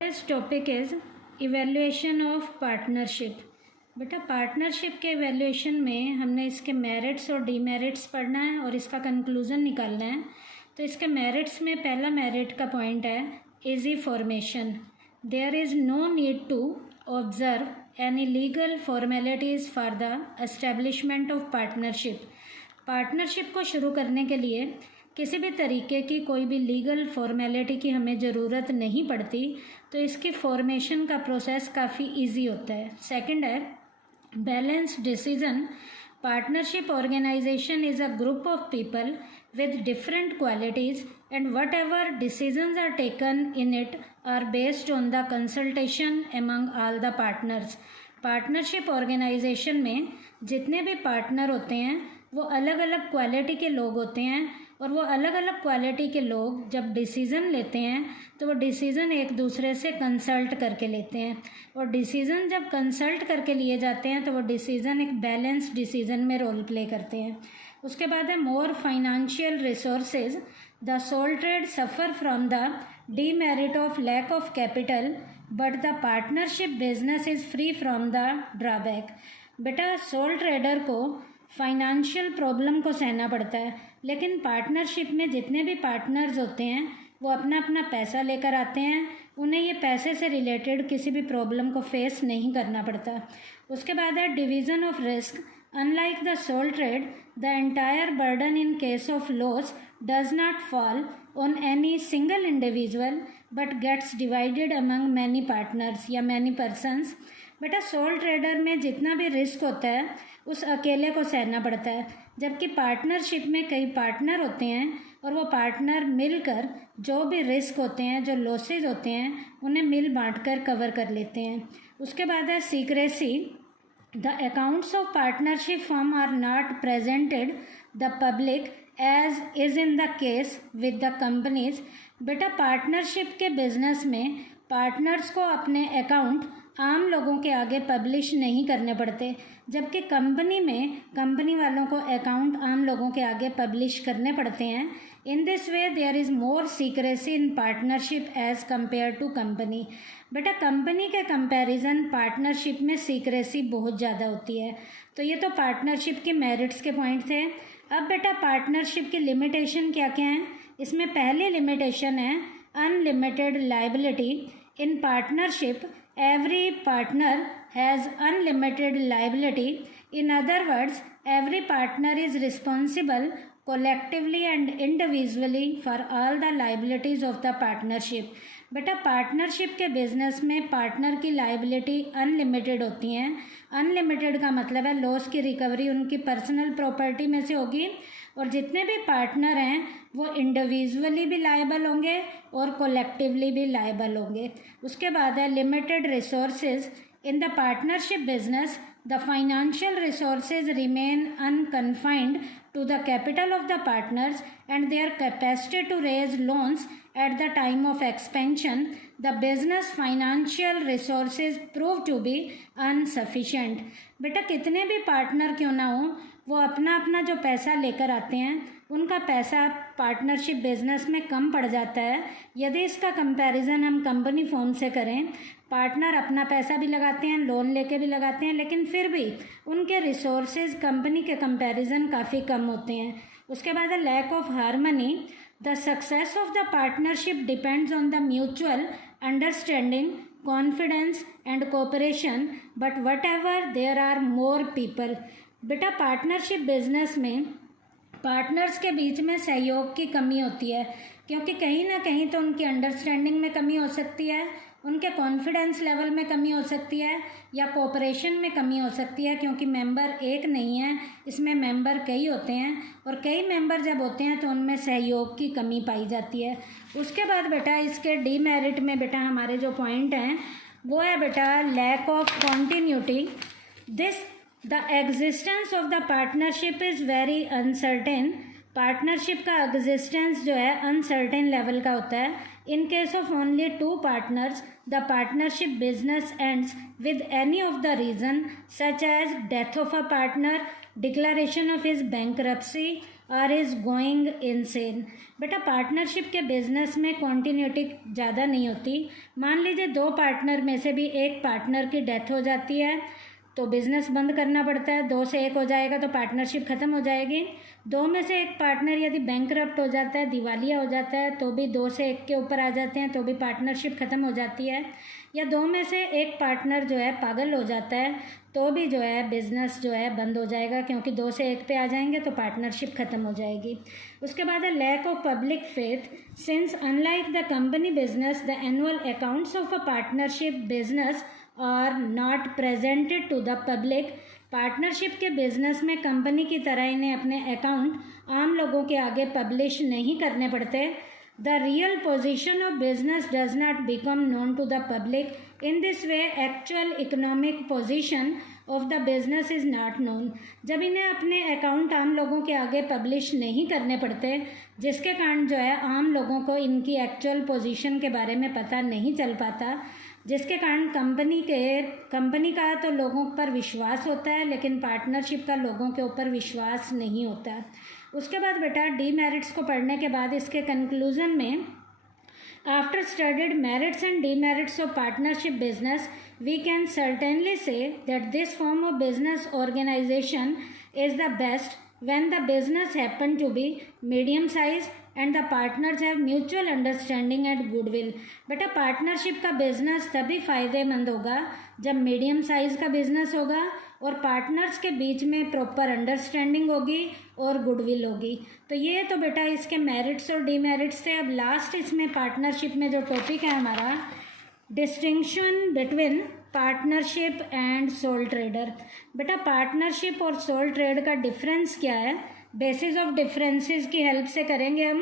This topic is evaluation of partnership. बेटा partnership के evaluation में हमने इसके मेरिट्स और डीमेरिट्स पढ़ना है और इसका कंक्लूजन निकालना है। तो इसके मेरिट्स में पहला मेरिट का पॉइंट है easy formation. There is no need to observe any legal formalities for the establishment of partnership. Partnership को शुरू करने के लिए किसी भी तरीके की कोई भी लीगल फॉर्मेलिटी की हमें ज़रूरत नहीं पड़ती, तो इसकी फॉर्मेशन का प्रोसेस काफ़ी इजी होता है। सेकंड है balance decision. Partnership organization is a group of people with different qualities and whatever decisions are taken in it are based on the consultation among all the partners. Partnership organization में जितने भी partner होते हैं वो अलग अलग quality के लोग होते हैं और वो अलग अलग क्वालिटी के लोग जब डिसीज़न लेते हैं तो वो डिसीज़न एक दूसरे से कंसल्ट करके लेते हैं और डिसीज़न जब कंसल्ट करके लिए जाते हैं तो वो डिसीज़न एक बैलेंस डिसीज़न में रोल प्ले करते हैं। उसके बाद है more financial resources. The sole trade suffer from the demerit of lack of capital but the partnership business is free from the drawback. बेटा सोल ट्रेडर को फाइनेंशियल प्रॉब्लम को सहना पड़ता है, लेकिन पार्टनरशिप में जितने भी पार्टनर्स होते हैं वो अपना अपना पैसा लेकर आते हैं, उन्हें ये पैसे से रिलेटेड किसी भी प्रॉब्लम को फेस नहीं करना पड़ता। उसके बाद है division of risk. Unlike the sole trade, the entire burden in case of loss does not fall on any single individual but gets divided among many partners या many persons। बेटा sole trader में जितना भी risk होता है उस अकेले को सहना पड़ता है, जबकि पार्टनरशिप में कई पार्टनर होते हैं और वो पार्टनर मिलकर जो भी रिस्क होते हैं, जो लॉसेज होते हैं, उन्हें मिल बांटकर कवर कर लेते हैं। उसके बाद है secrecy. The accounts of partnership firm are not presented the public as is in the case with the companies। बेटा पार्टनरशिप के बिजनेस में पार्टनर्स को अपने अकाउंट आम लोगों के आगे पब्लिश नहीं करने पड़ते, जबकि कंपनी में कंपनी वालों को अकाउंट आम लोगों के आगे पब्लिश करने पड़ते हैं। In this way there is more secrecy in partnership as compare to company. बेटा कंपनी के कंपैरिजन पार्टनरशिप में सीक्रेसी बहुत ज़्यादा होती है। तो ये तो पार्टनरशिप के मेरिट्स के पॉइंट थे। अब बेटा पार्टनरशिप की लिमिटेशन क्या क्या हैं? इसमें पहली लिमिटेशन है unlimited liability. In partnership every partner has unlimited liability. In other words every partner is responsible collectively and individually for all the liabilities of the partnership। बेटा पार्टनरशिप के बिजनेस में पार्टनर की लाइबिलिटी अनलिमिटेड होती हैं। Unlimited का मतलब है loss की रिकवरी उनकी पर्सनल प्रॉपर्टी में से होगी और जितने भी पार्टनर हैं वो इंडिविजुअली भी लायबल होंगे और कोलेक्टिवली भी लायबल होंगे। उसके बाद है limited resources. In the partnership business the financial resources remain unconfined to the capital of the partners and their capacity to raise loans at the time of expansion. The business financial resources prove to be insufficient। बेटा कितने भी partner क्यों ना हो वो अपना अपना जो पैसा लेकर आते हैं उनका पैसा पार्टनरशिप बिजनेस में कम पड़ जाता है। यदि इसका कंपैरिजन हम कंपनी फॉर्म से करें, पार्टनर अपना पैसा भी लगाते हैं, लोन लेके भी लगाते हैं, लेकिन फिर भी उनके रिसोर्सेज कंपनी के कंपैरिजन काफ़ी कम होते हैं। उसके बाद है lack of harmony. The success of the partnership depends on the mutual understanding, confidence and cooperation but whatever there are more people. बेटा पार्टनरशिप बिजनेस में पार्टनर्स के बीच में सहयोग की कमी होती है, क्योंकि कहीं ना कहीं तो उनकी अंडरस्टैंडिंग में कमी हो सकती है, उनके कॉन्फिडेंस लेवल में कमी हो सकती है या कोऑपरेशन में कमी हो सकती है, क्योंकि मेंबर एक नहीं है, इसमें मेंबर कई होते हैं और कई मेंबर जब होते हैं तो उनमें सहयोग की कमी पाई जाती है। उसके बाद बेटा इसके डीमेरिट में बेटा हमारे जो पॉइंट हैं वो है बेटा lack of continuity. This the existence of the partnership is very uncertain. Partnership का एग्जिस्टेंस जो है अनसर्टेन लेवल का होता है। In case of only two partners the partnership business ends with any of the reason such as death of a partner, declaration of his bankruptcy और is going insane. बेटा partnership के business में continuity ज़्यादा नहीं होती। मान लीजिए 2 partner में से भी एक पार्टनर की डेथ हो जाती है तो बिज़नेस बंद करना पड़ता है, 2 से 1 हो जाएगा तो पार्टनरशिप ख़त्म हो जाएगी। 2 में से एक पार्टनर यदि बैंकरप्ट हो जाता है, दिवालिया हो जाता है, तो भी 2 से 1 के ऊपर आ जाते हैं तो भी पार्टनरशिप ख़त्म हो जाती है। या 2 में से एक पार्टनर जो है पागल हो जाता है तो भी जो है बिज़नेस जो है बंद हो जाएगा, क्योंकि 2 से 1 पे आ जाएंगे तो पार्टनरशिप ख़त्म हो जाएगी। उसके बाद है lack of public faith. Since unlike the company business the annual accounts of a partnership business are not presented to the public. Partnership के बिजनेस में कंपनी की तरह इन्हें अपने अकाउंट आम लोगों के आगे पब्लिश नहीं करने पड़ते। The real position of business does not become known to the public. In this way actual economic position of the business is not known. जब इन्हें अपने अकाउंट आम लोगों के आगे पब्लिश नहीं करने पड़ते, जिसके कारण जो है आम लोगों को इनकी एक्चुअल पोजीशन के बारे में पता नहीं चल पाता, जिसके कारण कंपनी का तो लोगों पर विश्वास होता है लेकिन पार्टनरशिप का लोगों के ऊपर विश्वास नहीं होता। उसके बाद बेटा डीमेरिट्स को पढ़ने के बाद इसके कंक्लूजन में, after studied merits and demerits of partnership business we can certainly say that this form of business organization is the best when the business happen to be medium size and the partners have mutual understanding and goodwill। बेटा partnership का business तभी फ़ायदेमंद होगा जब medium size का business होगा और partners के बीच में प्रॉपर अंडरस्टैंडिंग होगी और गुडविल होगी। तो ये तो बेटा इसके मेरिट्स और डीमेरिट्स थे। अब लास्ट इसमें पार्टनरशिप में जो टॉपिक है हमारा, distinction between partnership and soul trader. बेटा पार्टनरशिप और सोल ट्रेड का डिफरेंस क्या है, बेसिस ऑफ डिफरेंसेस की हेल्प से करेंगे हम।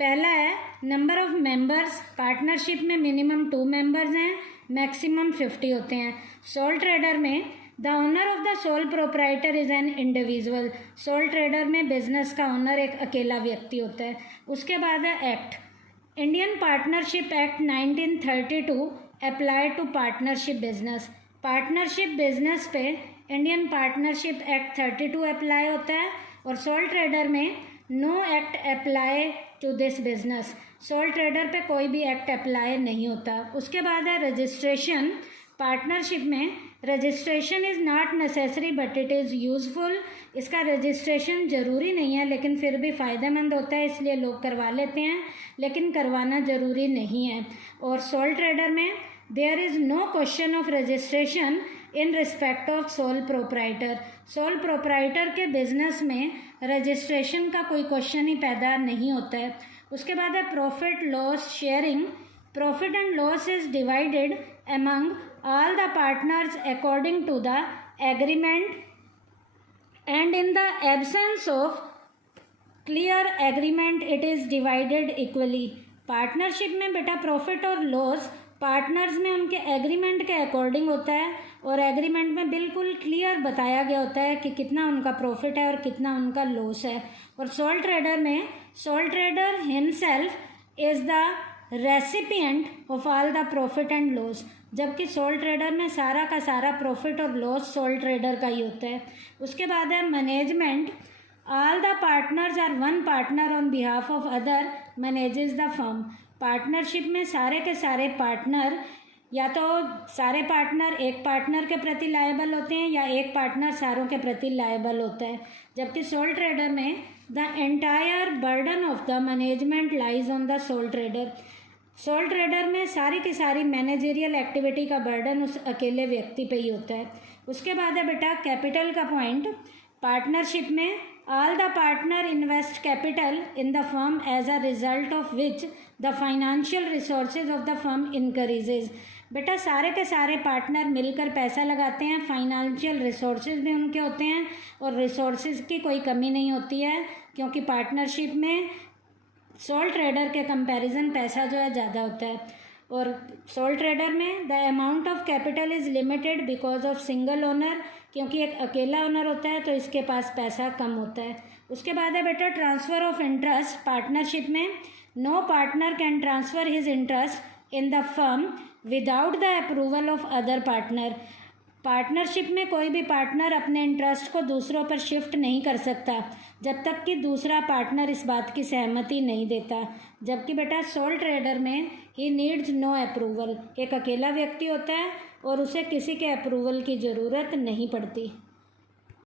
पहला है नंबर ऑफ मेंबर्स। पार्टनरशिप में मिनिमम 2 मेंबर्स हैं, मैक्सिमम 50 होते हैं। सोल ट्रेडर में the owner of the sole proprietor is an individual. Soul trader में बिजनेस का ओनर एक अकेला व्यक्ति होता है। उसके बाद है act, Indian partnership act 1932 apply to partnership business. Partnership business पे इंडियन पार्टनरशिप एक्ट 32 अप्लाई होता है और सोल ट्रेडर में no act apply to this business. Sole trader पे कोई भी एक्ट अप्लाई नहीं होता। उसके बाद है रजिस्ट्रेशन। पार्टनरशिप में registration is not necessary but it is useful. इसका रजिस्ट्रेशन ज़रूरी नहीं है लेकिन फिर भी फ़ायदेमंद होता है, इसलिए लोग करवा लेते हैं, लेकिन करवाना ज़रूरी नहीं है। और सोल ट्रेडर में there is no question of registration in respect of sole proprietor. Sole proprietor के बिजनेस में रजिस्ट्रेशन का कोई क्वेश्चन ही पैदा नहीं होता है। उसके बाद है profit loss sharing. Profit and loss is divided among all the partners according to the agreement and in the absence of clear agreement it is divided equally। Partnership में बेटा प्रॉफिट और लॉस पार्टनर्स में उनके agreement के according होता है और agreement में बिल्कुल क्लियर बताया गया होता है कि कितना उनका प्रॉफिट है और कितना उनका लॉस है। और सोल ट्रेडर में soul trader himself is the recipient of all the profit and loss, जबकि सोल ट्रेडर में सारा का सारा प्रॉफिट और लॉस सोल ट्रेडर का ही होता है। उसके बाद है management. All the partners are one partner on behalf of other manages the firm. Partnership में सारे के सारे पार्टनर या तो सारे पार्टनर एक पार्टनर के प्रति लायबल होते हैं या एक पार्टनर सारों के प्रति लायबल होता है, जबकि सोल ट्रेडर में the entire burden of the management lies on the soul trader. Soul trader में सारी की सारी मैनेजरियल एक्टिविटी का बर्डन उस अकेले व्यक्ति पे ही होता है। उसके बाद है बेटा कैपिटल का पॉइंट। पार्टनरशिप में all the partner invest capital in the firm as a result of which the financial resources of the firm increases. बेटा सारे के सारे पार्टनर मिलकर पैसा लगाते हैं, फाइनेंशियल रिसोर्सेज भी उनके होते हैं और रिसोर्सेज की कोई कमी नहीं होती है, क्योंकि पार्टनरशिप में सोल ट्रेडर के कंपैरिजन पैसा जो है ज़्यादा होता है। और सोल ट्रेडर में the amount of capital is limited because of single owner, क्योंकि एक अकेला ओनर होता है तो इसके पास पैसा कम होता है। उसके बाद है बेटा ट्रांसफ़र ऑफ इंटरेस्ट। पार्टनरशिप में no partner can transfer his interest in the firm without the approval of other partner. Partnership में कोई भी पार्टनर अपने इंटरेस्ट को दूसरों पर शिफ्ट नहीं कर सकता जब तक कि दूसरा पार्टनर इस बात की सहमति नहीं देता। जबकि बेटा सोल ट्रेडर में ही नीड्स नो अप्रूवल, एक अकेला व्यक्ति होता है और उसे किसी के अप्रूवल की ज़रूरत नहीं पड़ती।